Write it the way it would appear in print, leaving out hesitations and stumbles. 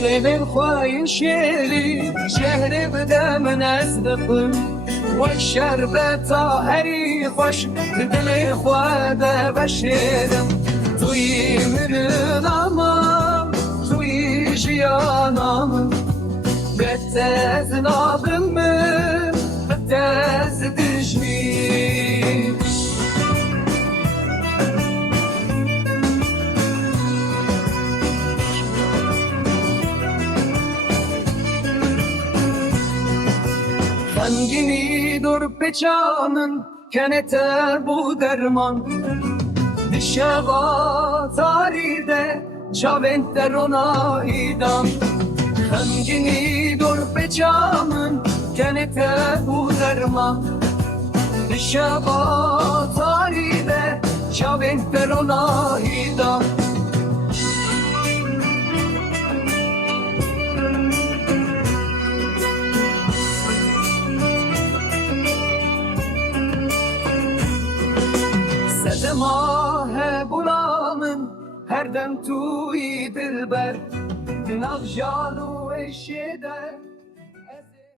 ليل خوي شيري شهر بدا من أصدقم والشربة هري خوش دل خواد بشيرم توي من الأمام توي جيانام بتاز نابم بتاز دجمي Hangini dur peçanın kenete bu derman Dişeva tarihde çaventer ona idam Hangini dur peçanın kenete bu derman Dişeva tarihde çaventer ona idam ماه بلامن هر دم توی دلبر نغجال و اشیده